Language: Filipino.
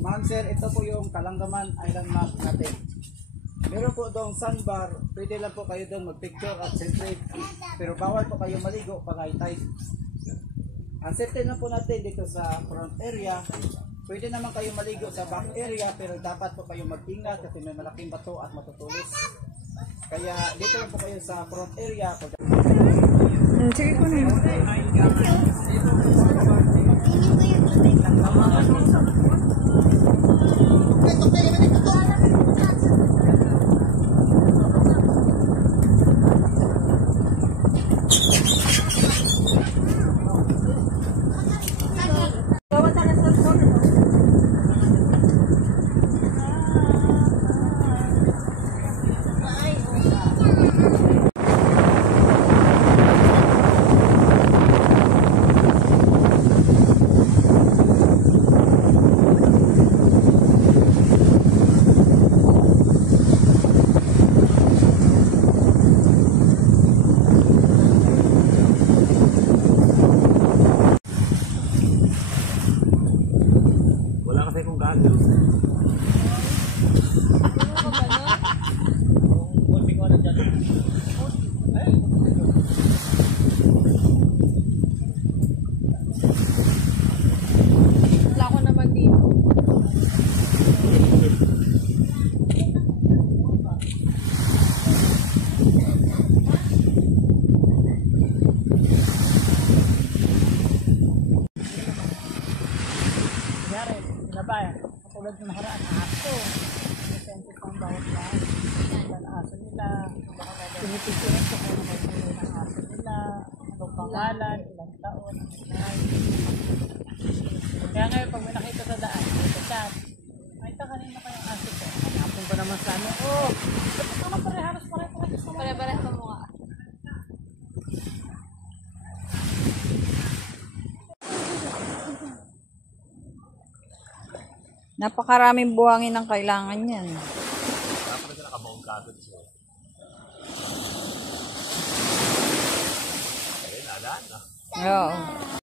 Ma'am sir, ito po yung Kalangaman Island map natin. Meron po doong sandbar, pwede lang po kayo doon mag-picture at selfie. Pero bawal po kayo maligo pag high tide. Ang safety na po natin dito sa front area, pwede naman kayo maligo sa back area pero dapat po kayo mag-ingat kasi may malaking bato at matutulis. Kaya dito lang po kayo sa front area. Sige ko na yun. Wala kasi kung gaano. Wala ko naman dito. Kunyari, sinabay, katulad ng nakaraan, aso. May senses ng bawat lahat. Ang aso nila, pinipicturean ko kung ano ng aso nila, anong pangalan, ilang taon, kaya ngayon, pag may nakita sa daan, ito chat, makita kanina kayong aso ko. Hanapin ko naman sa amin, oh, dapat naman pare-halos pare-pares naman. Pare-pares pa mukha. Napakaraming buhangin ang kailangan yan. Dapat na nakabaong kagad siya. Ayun, alaan na. Oo.